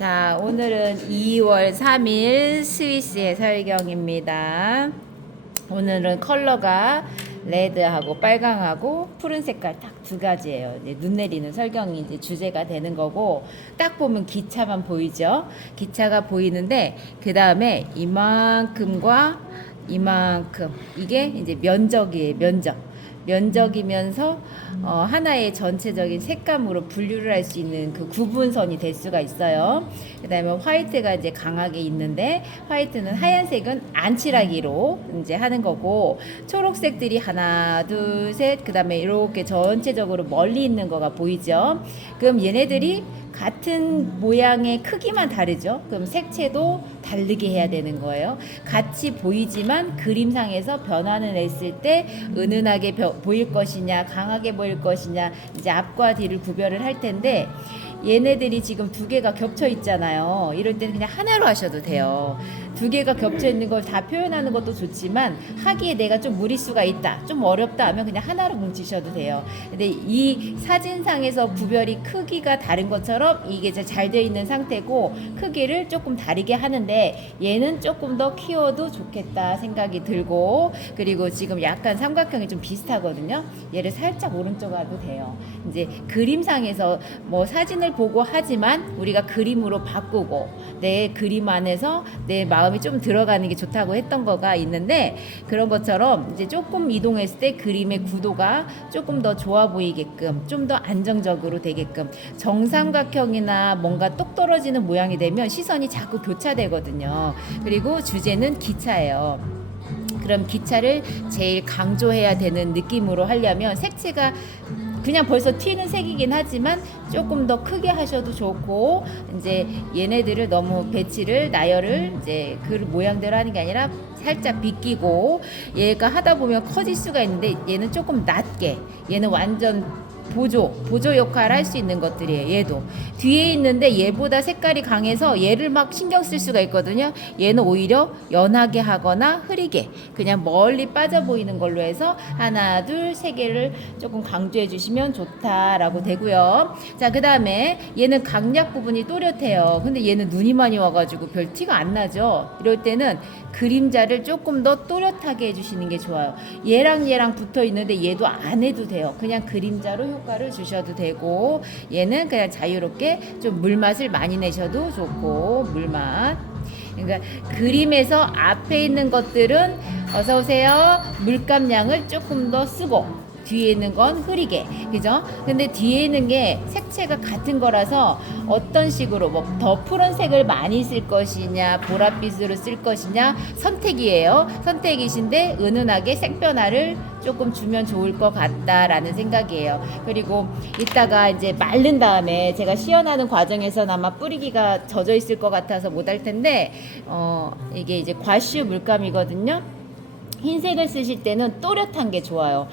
자, 오늘은 2월 3일 스위스의 설경입니다. 오늘은 컬러가 레드하고 빨강하고 푸른 색깔 딱 두 가지예요. 이제 눈 내리는 설경이 이제 주제가 되는 거고, 딱 보면 기차만 보이죠? 기차가 보이는데, 그 다음에 이만큼과 이만큼, 이게 이제 면적이에요. 면적이면서 하나의 전체적인 색감으로 분류를 할 수 있는 그 구분선이 될 수가 있어요. 그 다음에 화이트가 이제 강하게 있는데, 화이트는 하얀색은 안 칠하기로 이제 하는 거고, 초록색들이 하나, 둘, 셋, 그 다음에 이렇게 전체적으로 멀리 있는 거가 보이죠. 그럼 얘네들이 같은 모양의 크기만 다르죠. 그럼 색채도 다르게 해야 되는 거예요. 같이 보이지만 그림상에서 변화는 했을 때 은은하게 보일 것이냐, 강하게 보일 것이냐, 이제 앞과 뒤를 구별을 할 텐데, 얘네들이 지금 두 개가 겹쳐 있잖아요. 이럴 때는 그냥 하나로 하셔도 돼요. 두 개가 겹쳐 있는 걸 다 표현하는 것도 좋지만, 하기에 내가 좀 무리수가 있다, 좀 어렵다 하면 그냥 하나로 뭉치셔도 돼요. 근데 이 사진상에서 구별이 크기가 다른 것처럼 이게 잘 되어 있는 상태고, 크기를 조금 다르게 하는데 얘는 조금 더 키워도 좋겠다 생각이 들고, 그리고 지금 약간 삼각형이 좀 비슷하거든요. 얘를 살짝 오른쪽 가도 돼요. 이제 그림상에서 뭐 사진을 보고 하지만 우리가 그림으로 바꾸고 내 그림 안에서 내 마음이 좀 들어가는 게 좋다고 했던 거가 있는데, 그런 것처럼 이제 조금 이동했을 때 그림의 구도가 조금 더 좋아 보이게끔, 좀 더 안정적으로 되게끔, 정삼각형이나 뭔가 똑 떨어지는 모양이 되면 시선이 자꾸 교차되거든요. 그리고 주제는 기차예요. 그럼 기차를 제일 강조해야 되는 느낌으로 하려면 색채가 그냥 벌써 튀는 색이긴 하지만 조금 더 크게 하셔도 좋고, 이제 얘네들을 너무 배치를, 나열을 이제 그 모양대로 하는 게 아니라 살짝 비끼고, 얘가 하다 보면 커질 수가 있는데 얘는 조금 낮게, 얘는 완전 보조 역할을 할 수 있는 것들이에요. 얘도 뒤에 있는데 얘보다 색깔이 강해서 얘를 막 신경 쓸 수가 있거든요. 얘는 오히려 연하게 하거나 흐리게 그냥 멀리 빠져 보이는 걸로 해서 하나, 둘, 세 개를 조금 강조해 주시면 좋다라고 되고요. 자, 그 다음에 얘는 강약 부분이 또렷해요. 근데 얘는 눈이 많이 와가지고 별 티가 안 나죠. 이럴 때는 그림자를 조금 더 또렷하게 해주시는 게 좋아요. 얘랑 붙어 있는데 얘도 안 해도 돼요. 그냥 그림자로 효과를 주셔도 되고, 얘는 그냥 자유롭게 좀 물맛을 많이 내셔도 좋고, 물맛. 그러니까 그림에서 앞에 있는 것들은 어서 오세요, 물감량을 조금 더 쓰고, 뒤에 있는 건 흐리게, 그죠? 근데 뒤에 있는 게 색채가 같은 거라서 어떤 식으로 뭐 더 푸른 색을 많이 쓸 것이냐, 보랏빛으로 쓸 것이냐 선택이에요. 선택이신데 은은하게 색 변화를 조금 주면 좋을 것 같다라는 생각이에요. 그리고 이따가 이제 마른 다음에 제가 시연하는 과정에서 아마 뿌리기가 젖어 있을 것 같아서 못 할 텐데, 이게 이제 과슈 물감이거든요. 흰색을 쓰실 때는 또렷한 게 좋아요.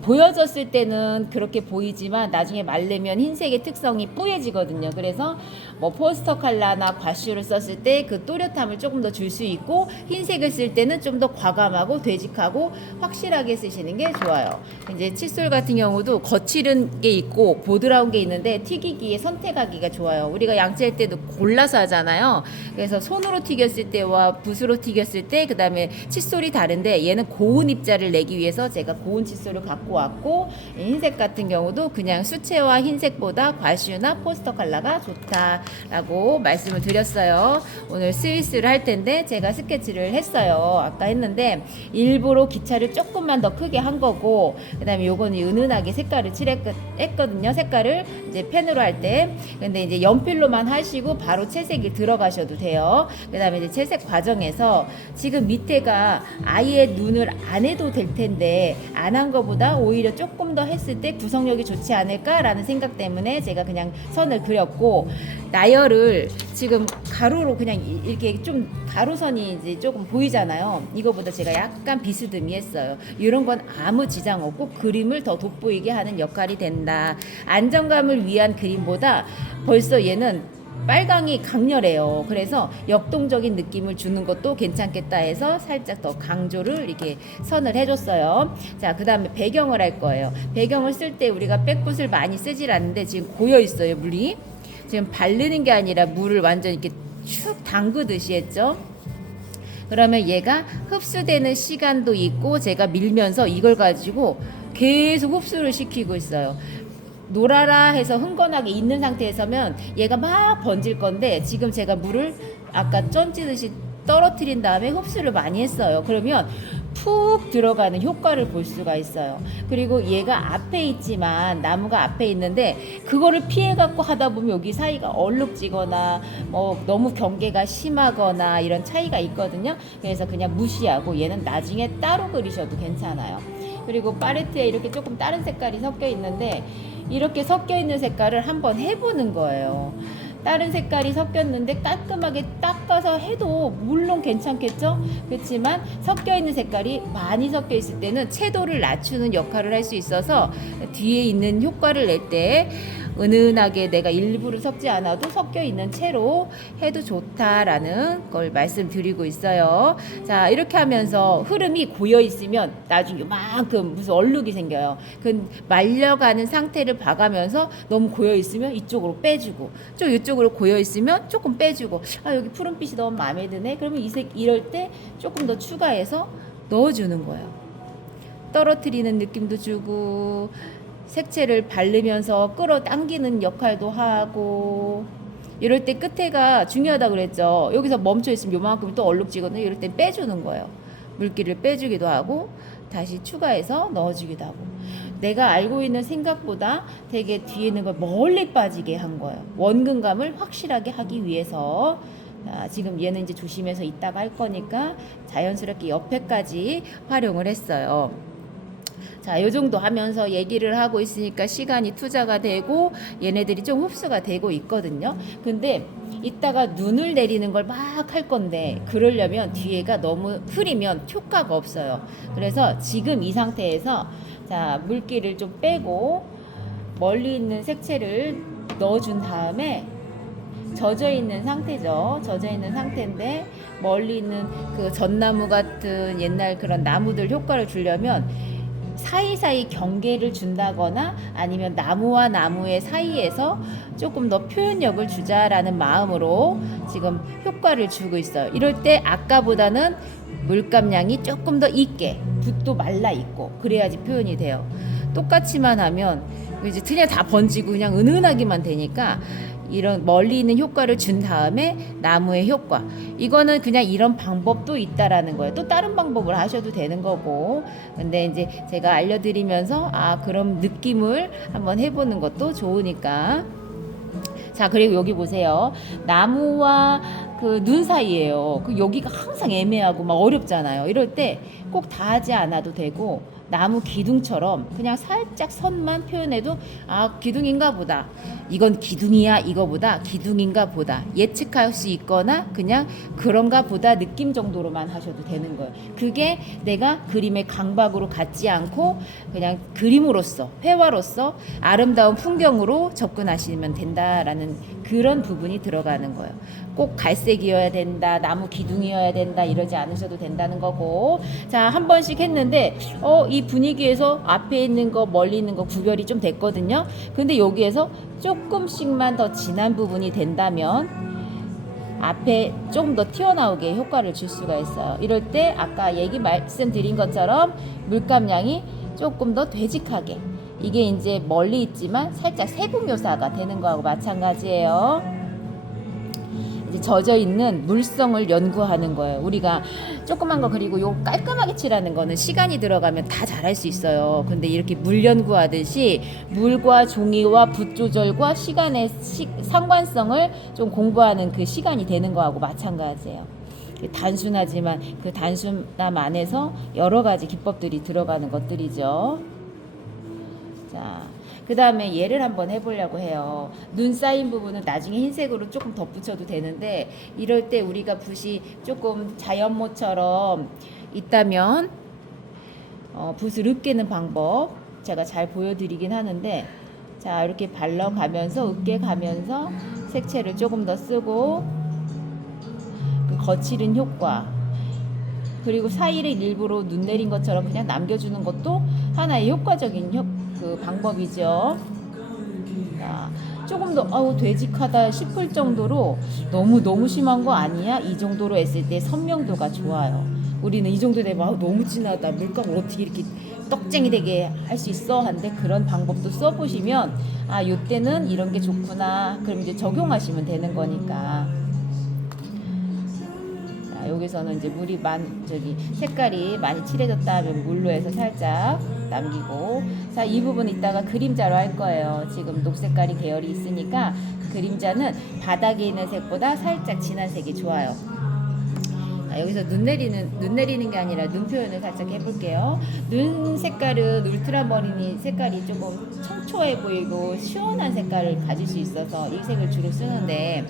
보여졌을 때는 그렇게 보이지만 나중에 마르면 흰색의 특성이 뿌얘지거든요. 그래서 뭐 포스터 컬러나 과슈를 썼을 때 그 또렷함을 조금 더 줄 수 있고, 흰색을 쓸 때는 좀 더 과감하고 되직하고 확실하게 쓰시는 게 좋아요. 이제 칫솔 같은 경우도 거칠은 게 있고 보드라운 게 있는데 튀기기에 선택하기가 좋아요. 우리가 양치할 때도 골라서 하잖아요. 그래서 손으로 튀겼을 때와 붓으로 튀겼을 때, 그 다음에 칫솔이 다른데 얘는 고운 입자를 내기 위해서 제가 고운 칫솔을 갖고 왔고, 흰색 같은 경우도 그냥 수채화 흰색보다 과슈나 포스터 컬러가 좋다라고 말씀을 드렸어요. 오늘 스위스를 할 텐데 제가 스케치를 했어요. 아까 했는데 일부러 기차를 조금만 더 크게 한 거고, 그 다음에 요거는 은은하게 색깔을 칠했거든요. 색깔을 이제 펜으로 할 때. 근데 이제 연필로만 하시고 바로 채색이 들어가셔도 돼요. 그 다음에 이제 채색 과정에서 지금 밑에가 아예 눈을 안 해도 될 텐데 안 한 거보다 오히려 조금 더 했을 때 구성력이 좋지 않을까라는 생각 때문에 제가 그냥 선을 그렸고, 나열을 지금 가로로 그냥 이렇게 좀 가로선이 이제 조금 보이잖아요. 이거보다 제가 약간 비스듬히 했어요. 이런 건 아무 지장 없고 그림을 더 돋보이게 하는 역할이 된다. 안정감을 위한 그림보다 벌써 얘는 빨강이 강렬해요. 그래서 역동적인 느낌을 주는 것도 괜찮겠다 해서 살짝 더 강조를 이렇게 선을 해줬어요. 자, 그 다음에 배경을 할 거예요. 배경을 쓸 때 우리가 백붓을 많이 쓰질 않는데 지금 고여 있어요, 물이. 지금 바르는 게 아니라 물을 완전 이렇게 축 담그듯이 했죠. 그러면 얘가 흡수되는 시간도 있고 제가 밀면서 이걸 가지고 계속 흡수를 시키고 있어요. 놀아라 해서 흥건하게 있는 상태에서면 얘가 막 번질 건데 지금 제가 물을 아까 쩐지듯이 떨어뜨린 다음에 흡수를 많이 했어요. 그러면 푹 들어가는 효과를 볼 수가 있어요. 그리고 얘가 앞에 있지만 나무가 앞에 있는데 그거를 피해 갖고 하다 보면 여기 사이가 얼룩지거나 뭐 너무 경계가 심하거나 이런 차이가 있거든요. 그래서 그냥 무시하고 얘는 나중에 따로 그리셔도 괜찮아요. 그리고 팔레트에 이렇게 조금 다른 색깔이 섞여 있는데 이렇게 섞여 있는 색깔을 한번 해보는 거예요. 다른 색깔이 섞였는데 깔끔하게 닦아서 해도 물론 괜찮겠죠? 그렇지만 섞여 있는 색깔이 많이 섞여 있을 때는 채도를 낮추는 역할을 할 수 있어서 뒤에 있는 효과를 낼 때 은은하게 내가 일부러 섞지 않아도 섞여 있는 채로 해도 좋다라는 걸 말씀드리고 있어요. 자, 이렇게 하면서 흐름이 고여 있으면 나중에 요만큼 무슨 얼룩이 생겨요. 그 말려가는 상태를 봐가면서 너무 고여 있으면 이쪽으로 빼주고 좀 이쪽으로 고여 있으면 조금 빼주고 아 여기 푸른빛이 너무 마음에 드네. 그러면 이 색 이럴 때 조금 더 추가해서 넣어주는 거예요. 떨어뜨리는 느낌도 주고 색채를 바르면서 끌어당기는 역할도 하고 이럴 때 끝에가 중요하다고 그랬죠. 여기서 멈춰 있으면 요만큼 또 얼룩지거든요. 이럴 때 빼주는 거예요. 물기를 빼주기도 하고 다시 추가해서 넣어주기도 하고 내가 알고 있는 생각보다 되게 뒤에 있는 걸 멀리 빠지게 한 거예요. 원근감을 확실하게 하기 위해서 지금 얘는 이제 조심해서 이따가 할 거니까 자연스럽게 옆에까지 활용을 했어요. 자, 요 정도 하면서 얘기를 하고 있으니까 시간이 투자가 되고 얘네들이 좀 흡수가 되고 있거든요. 근데 이따가 눈을 내리는 걸 막 할 건데 그러려면 뒤에가 너무 흐리면 효과가 없어요. 그래서 지금 이 상태에서 자, 물기를 좀 빼고 멀리 있는 색채를 넣어준 다음에 젖어 있는 상태죠. 젖어 있는 상태인데 멀리 있는 그 전나무 같은 옛날 그런 나무들 효과를 주려면 사이사이 경계를 준다거나 아니면 나무와 나무의 사이에서 조금 더 표현력을 주자라는 마음으로 지금 효과를 주고 있어요. 이럴 때 아까보다는 물감량이 조금 더 있게 붓도 말라 있고 그래야지 표현이 돼요. 똑같이만 하면 이제 그냥 다 번지고 그냥 은은하기만 되니까 이런 멀리 있는 효과를 준 다음에 나무의 효과 이거는 그냥 이런 방법도 있다라는 거예요. 또 다른 방법을 하셔도 되는 거고 근데 이제 제가 알려드리면서 그럼 느낌을 한번 해보는 것도 좋으니까 자 그리고 여기 보세요. 나무와 그 눈 사이에요. 그 여기가 항상 애매하고 막 어렵잖아요. 이럴 때 꼭 다 하지 않아도 되고 나무 기둥처럼 그냥 살짝 선만 표현해도 기둥인가 보다 이건 기둥이야 이거보다 기둥인가 보다 예측할 수 있거나 그냥 그런가 보다 느낌 정도로만 하셔도 되는 거예요. 그게 내가 그림의 강박으로 갖지 않고 그냥 그림으로서 회화로서 아름다운 풍경으로 접근하시면 된다라는 그런 부분이 들어가는 거예요. 꼭 갈색이어야 된다 나무 기둥이어야 된다 이러지 않으셔도 된다는 거고 자 한 번씩 했는데 이 분위기에서 앞에 있는 거 멀리 있는 거 구별이 좀 됐거든요. 근데 여기에서 조금씩만 더 진한 부분이 된다면 앞에 좀 더 튀어나오게 효과를 줄 수가 있어요. 이럴 때 아까 말씀드린 것처럼 물감량이 조금 더 되직하게 이게 이제 멀리 있지만 살짝 세부 묘사가 되는 거하고 마찬가지예요. 이제 젖어 있는 물성을 연구하는 거예요. 우리가 조그만 거 그리고 요 깔끔하게 칠하는 거는 시간이 들어가면 다 잘할 수 있어요. 근데 이렇게 물 연구하듯이 물과 종이와 붓 조절과 시간의 상관성을 좀 공부하는 그 시간이 되는 거하고 마찬가지예요. 단순하지만 그 단순함 안에서 여러 가지 기법들이 들어가는 것들이죠. 자, 그 다음에 얘를 한번 해보려고 해요. 눈 쌓인 부분은 나중에 흰색으로 조금 덧붙여도 되는데 이럴 때 우리가 붓이 조금 자연모처럼 있다면 붓을 으깨는 방법 제가 잘 보여드리긴 하는데 자 이렇게 발라가면서 으깨가면서 색채를 조금 더 쓰고 그 거칠은 효과 그리고 사이를 일부러 눈 내린 것처럼 그냥 남겨주는 것도 하나의 효과적인 그 방법이죠. 자, 조금 더 아우 되직하다 싶을 정도로 너무 심한 거 아니야? 이 정도로 했을 때 선명도가 좋아요. 우리는 이 정도 되면 아우 너무 진하다, 물감을 어떻게 이렇게 떡쟁이 되게 할 수 있어? 한데 그런 방법도 써보시면 아 요때는 이런 게 좋구나, 그럼 이제 적용하시면 되는 거니까. 자, 여기서는 이제 색깔이 많이 칠해졌다 하면 물로 해서 살짝 남기고, 자, 이 부분 이따가 그림자로 할 거예요. 지금 녹색깔이 계열이 있으니까 그림자는 바닥에 있는 색보다 살짝 진한 색이 좋아요. 여기서 눈 내리는 게 아니라 눈 표현을 살짝 해볼게요. 눈 색깔은 울트라머리니 색깔이 조금 청초해 보이고 시원한 색깔을 가질 수 있어서 이 색을 주로 쓰는데,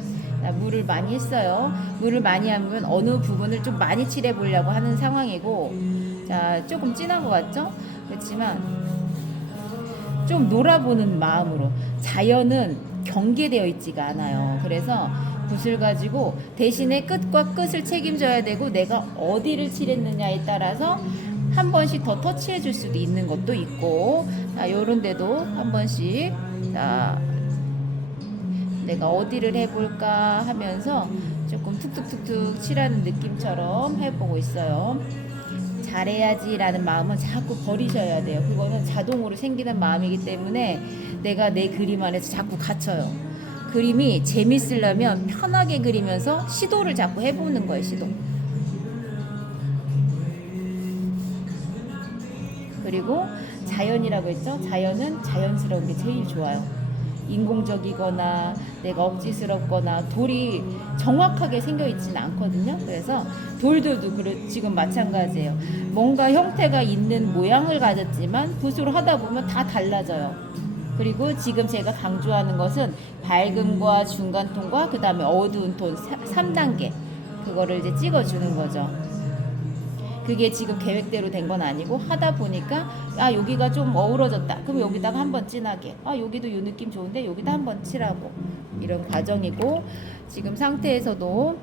물을 많이 했어요. 물을 많이 하면 어느 부분을 좀 많이 칠해 보려고 하는 상황이고, 자, 조금 진한 것 같죠? 그렇지만 좀 놀아보는 마음으로, 자연은 경계되어 있지가 않아요. 그래서 붓을 가지고 대신에 끝과 끝을 책임져야 되고, 내가 어디를 칠했느냐에 따라서 한 번씩 더 터치해 줄 수도 있는 것도 있고, 자, 요런 데도 한 번씩, 자, 내가 어디를 해볼까 하면서 조금 툭툭툭툭 칠하는 느낌처럼 해보고 있어요. 잘해야지라는 마음은 자꾸 버리셔야 돼요. 그거는 자동으로 생기는 마음이기 때문에 내가 내 그림 안에서 자꾸 갇혀요. 그림이 재밌으려면 편하게 그리면서 시도를 자꾸 해보는 거예요. 시도. 그리고 자연이라고 했죠. 자연은 자연스러운 게 제일 좋아요. 인공적이거나 내가 억지스럽거나 돌이 정확하게 생겨 있지는 않거든요. 그래서 돌들도 지금 마찬가지예요. 뭔가 형태가 있는 모양을 가졌지만 붓으로 하다 보면 다 달라져요. 그리고 지금 제가 강조하는 것은 밝음과 중간톤과 그 다음에 어두운 톤 3단계, 그거를 이제 찍어주는 거죠. 그게 지금 계획대로 된 건 아니고 하다 보니까 아 여기가 좀 어우러졌다, 그럼 여기다가 한번 진하게, 아 여기도 이 느낌 좋은데 여기다 한번 칠하고, 이런 과정이고, 지금 상태에서도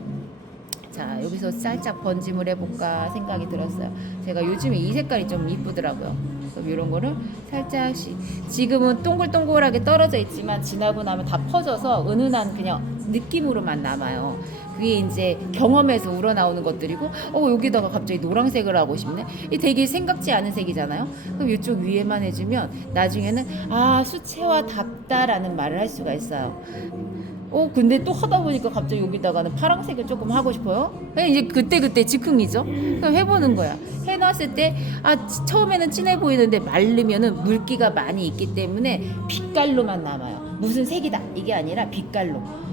자 여기서 살짝 번짐을 해볼까 생각이 들었어요. 제가 요즘에 이 색깔이 좀 이쁘더라고요. 그럼 이런 거를 살짝씩, 지금은 동글동글하게 떨어져 있지만 지나고 나면 다 퍼져서 은은한 그냥 느낌으로만 남아요. 그게 이제 경험에서 우러나오는 것들이고, 여기다가 갑자기 노란색을 하고 싶네, 이 되게 생각지 않은 색이잖아요. 그럼 이쪽 위에만 해주면 나중에는 아 수채화 답다라는 말을 할 수가 있어요. 근데 또 하다 보니까 갑자기 여기다가는 파란색을 조금 하고 싶어요. 그냥 이제 그때 즉흥이죠. 그럼 해보는 거야. 해놨을 때 처음에는 진해 보이는데 말르면은 물기가 많이 있기 때문에 빛깔로만 남아요. 무슨 색이다 이게 아니라 빛깔로.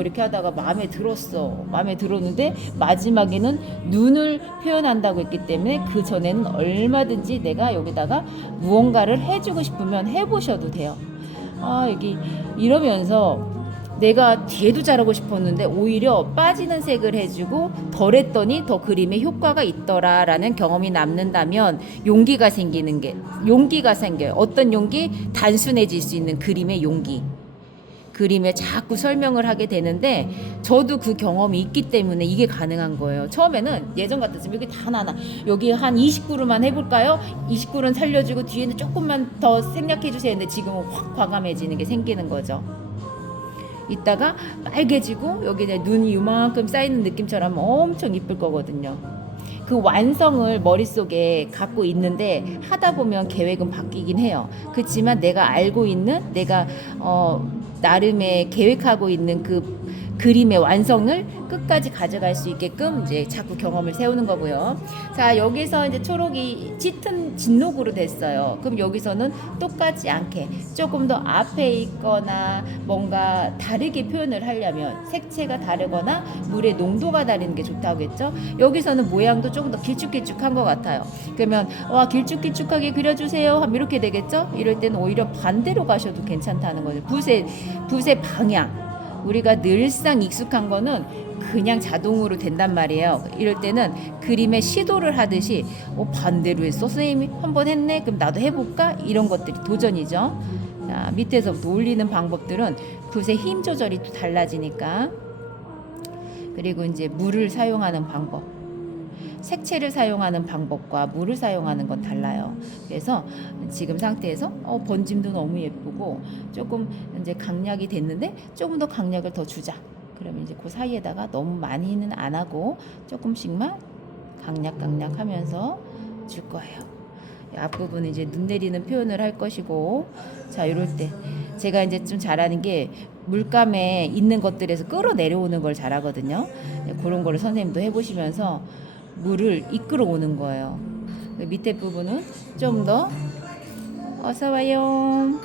이렇게 하다가 마음에 들었는데 마지막에는 눈을 표현한다고 했기 때문에 그 전에는 얼마든지 내가 여기다가 무언가를 해주고 싶으면 해보셔도 돼요. 여기 이러면서 내가 뒤에도 잘하고 싶었는데 오히려 빠지는 색을 해주고 덜 했더니 더 그림에 효과가 있더라라는 경험이 남는다면 용기가 생겨요. 어떤 용기? 단순해질 수 있는 그림의 용기. 그림에 자꾸 설명을 하게 되는데, 저도 그 경험이 있기 때문에 이게 가능한 거예요. 처음에는 예전 같았으면 여기 다 나나, 여기 한 20그루만 해볼까요? 20그루는 살려주고 뒤에는 조금만 더 생략해 주세요. 근데 지금은 확 과감해지는 게 생기는 거죠. 이따가 빨개지고 여기 눈이 이만큼 쌓이는 느낌처럼 엄청 이쁠 거거든요. 그 완성을 머릿속에 갖고 있는데 하다 보면 계획은 바뀌긴 해요. 그렇지만 내가 알고 있는, 내가 나름의 계획하고 있는 그 그림의 완성을 끝까지 가져갈 수 있게끔 이제 자꾸 경험을 세우는 거고요. 자, 여기서 이제 초록이 짙은 진녹으로 됐어요. 그럼 여기서는 똑같지 않게 조금 더 앞에 있거나 뭔가 다르게 표현을 하려면 색채가 다르거나 물의 농도가 다른 게 좋다고 했죠. 여기서는 모양도 조금 더 길쭉길쭉한 것 같아요. 그러면 길쭉길쭉하게 그려주세요 하면 이렇게 되겠죠. 이럴 때는 오히려 반대로 가셔도 괜찮다는 거죠. 붓의 방향, 우리가 늘상 익숙한 거는 그냥 자동으로 된단 말이에요. 이럴 때는 그림의 시도를 하듯이 반대로 했어 선생님이 한번 했네, 그럼 나도 해볼까, 이런 것들이 도전이죠. 자, 밑에서부터 올리는 방법들은 붓의 힘 조절이 또 달라지니까. 그리고 이제 물을 사용하는 방법, 색채를 사용하는 방법과 물을 사용하는 건 달라요. 그래서 지금 상태에서 번짐도 너무 예쁘고 조금 이제 강약이 됐는데 조금 더 강약을 더 주자. 그러면 이제 그 사이에다가 너무 많이는 안 하고 조금씩만 강약 하면서 줄 거예요. 앞부분은 이제 눈 내리는 표현을 할 것이고, 자, 이럴 때 제가 이제 좀 잘하는 게 물감에 있는 것들에서 끌어내려오는 걸 잘하거든요. 그런 거를 선생님도 해보시면서 물을 이끌어 오는 거예요. 밑에 부분은 좀 더 어서 와요.